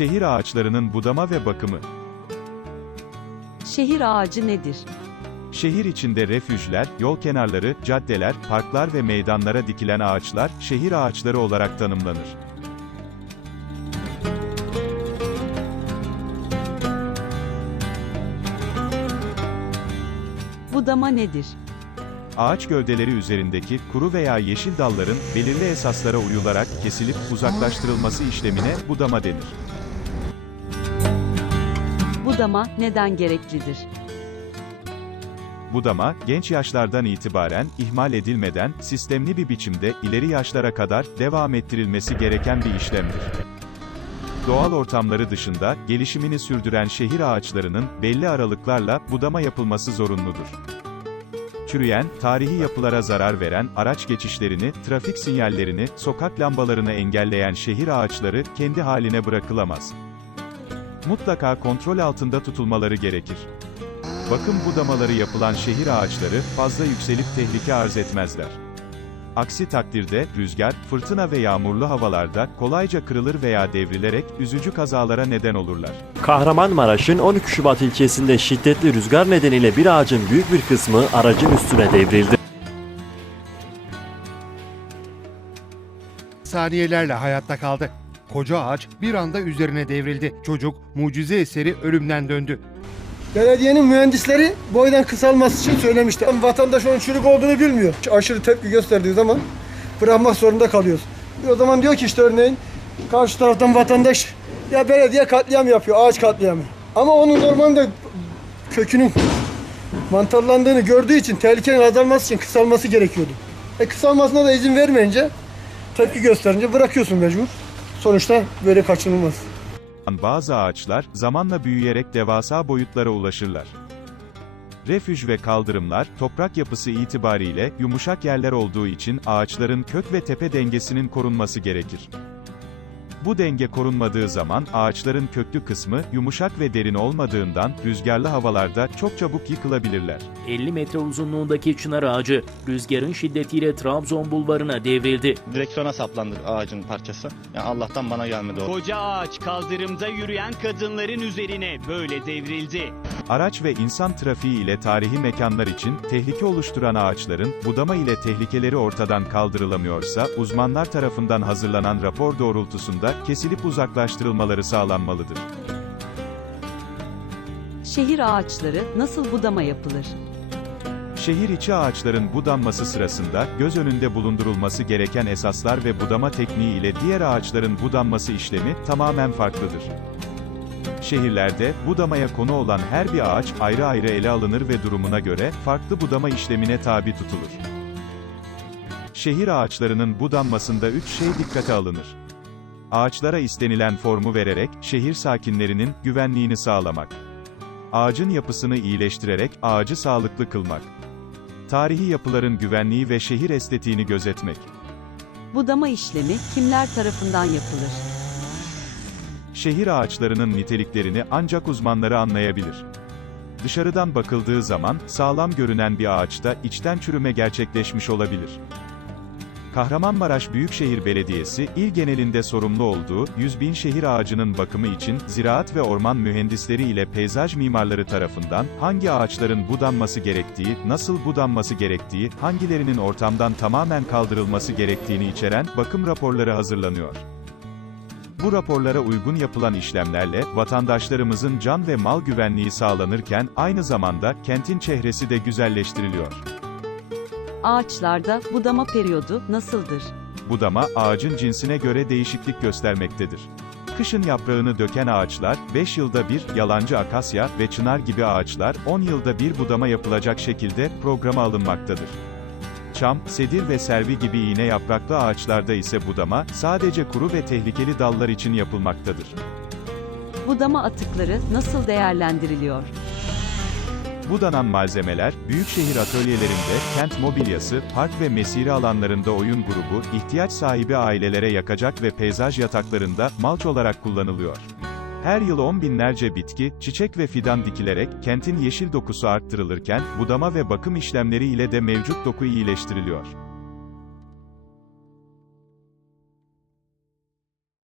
Şehir ağaçlarının budama ve bakımı. Şehir ağacı nedir? Şehir içinde refüjler, yol kenarları, caddeler, parklar ve meydanlara dikilen ağaçlar, şehir ağaçları olarak tanımlanır. Budama nedir? Ağaç gövdeleri üzerindeki kuru veya yeşil dalların belirli esaslara uyularak kesilip uzaklaştırılması işlemine budama denir. Budama neden gereklidir? Budama, genç yaşlardan itibaren ihmal edilmeden sistemli bir biçimde ileri yaşlara kadar devam ettirilmesi gereken bir işlemdir. Doğal ortamları dışında gelişimini sürdüren şehir ağaçlarının belli aralıklarla budama yapılması zorunludur. Çürüyen, tarihi yapılara zarar veren araç geçişlerini, trafik sinyallerini, sokak lambalarını engelleyen şehir ağaçları kendi haline bırakılamaz. Mutlaka kontrol altında tutulmaları gerekir. Bakım budamaları yapılan şehir ağaçları fazla yükselip tehlike arz etmezler. Aksi takdirde rüzgar, fırtına ve yağmurlu havalarda kolayca kırılır veya devrilerek üzücü kazalara neden olurlar. Kahramanmaraş'ın 12 Şubat ilçesinde şiddetli rüzgar nedeniyle bir ağacın büyük bir kısmı aracın üstüne devrildi. Saniyelerle hayatta kaldı. Koca ağaç bir anda üzerine devrildi. Çocuk mucize eseri ölümden döndü. Belediyenin mühendisleri boydan kısalması için söylemişti. Ama vatandaş onun çürük olduğunu bilmiyor. Aşırı tepki gösterdiği zaman bırakmak zorunda kalıyoruz. O zaman diyor ki işte örneğin karşı taraftan vatandaş ya belediye katliam yapıyor, ağaç katliamı. Ama onun normalde kökünün mantarlandığını gördüğü için tehlikenin azalması için kısalması gerekiyordu. E kısalmasına da izin vermeyince tepki gösterince bırakıyorsun mecbur. Sonuçta böyle kaçınılmaz. Bazı ağaçlar zamanla büyüyerek devasa boyutlara ulaşırlar. Refüj ve kaldırımlar, toprak yapısı itibariyle yumuşak yerler olduğu için ağaçların kök ve tepe dengesinin korunması gerekir. Bu denge korunmadığı zaman ağaçların köklü kısmı yumuşak ve derin olmadığından rüzgarlı havalarda çok çabuk yıkılabilirler. 50 metre uzunluğundaki çınar ağacı rüzgarın şiddetiyle Trabzon bulvarına devrildi. direksiyona saplandı ağacın parçası. Yani Allah'tan bana gelmedi o. Koca ağaç kaldırımda yürüyen kadınların üzerine böyle devrildi. Araç ve insan trafiği ile tarihi mekanlar için tehlike oluşturan ağaçların budama ile tehlikeleri ortadan kaldırılamıyorsa uzmanlar tarafından hazırlanan rapor doğrultusunda kesilip uzaklaştırılmaları sağlanmalıdır. Şehir ağaçları nasıl budama yapılır? Şehir içi ağaçların budanması sırasında göz önünde bulundurulması gereken esaslar ve budama tekniği ile diğer ağaçların budanması işlemi tamamen farklıdır. Şehirlerde budamaya konu olan her bir ağaç ayrı ayrı ele alınır ve durumuna göre farklı budama işlemine tabi tutulur. Şehir ağaçlarının budanmasında üç şey dikkate alınır. Ağaçlara istenilen formu vererek şehir sakinlerinin güvenliğini sağlamak. Ağacın yapısını iyileştirerek ağacı sağlıklı kılmak. Tarihi yapıların güvenliği ve şehir estetiğini gözetmek. Budama işlemi kimler tarafından yapılır? Şehir ağaçlarının niteliklerini ancak uzmanları anlayabilir. Dışarıdan bakıldığı zaman sağlam görünen bir ağaçta içten çürüme gerçekleşmiş olabilir. Kahramanmaraş Büyükşehir Belediyesi, il genelinde sorumlu olduğu 100 bin şehir ağacının bakımı için ziraat ve orman mühendisleri ile peyzaj mimarları tarafından hangi ağaçların budanması gerektiği, nasıl budanması gerektiği, hangilerinin ortamdan tamamen kaldırılması gerektiğini içeren bakım raporları hazırlanıyor. Bu raporlara uygun yapılan işlemlerle vatandaşlarımızın can ve mal güvenliği sağlanırken aynı zamanda kentin çehresi de güzelleştiriliyor. Ağaçlarda budama periyodu nasıldır? Budama, ağacın cinsine göre değişiklik göstermektedir. Kışın yaprağını döken ağaçlar, 5 yılda bir, yalancı akasya ve çınar gibi ağaçlar, 10 yılda bir budama yapılacak şekilde programa alınmaktadır. Çam, sedir ve servi gibi iğne yapraklı ağaçlarda ise budama, sadece kuru ve tehlikeli dallar için yapılmaktadır. Budama atıkları nasıl değerlendiriliyor? Budanan malzemeler, büyükşehir atölyelerinde, kent mobilyası, park ve mesire alanlarında oyun grubu, ihtiyaç sahibi ailelere yakacak ve peyzaj yataklarında malç olarak kullanılıyor. Her yıl on binlerce bitki, çiçek ve fidan dikilerek kentin yeşil dokusu arttırılırken, budama ve bakım işlemleri ile de mevcut doku iyileştiriliyor.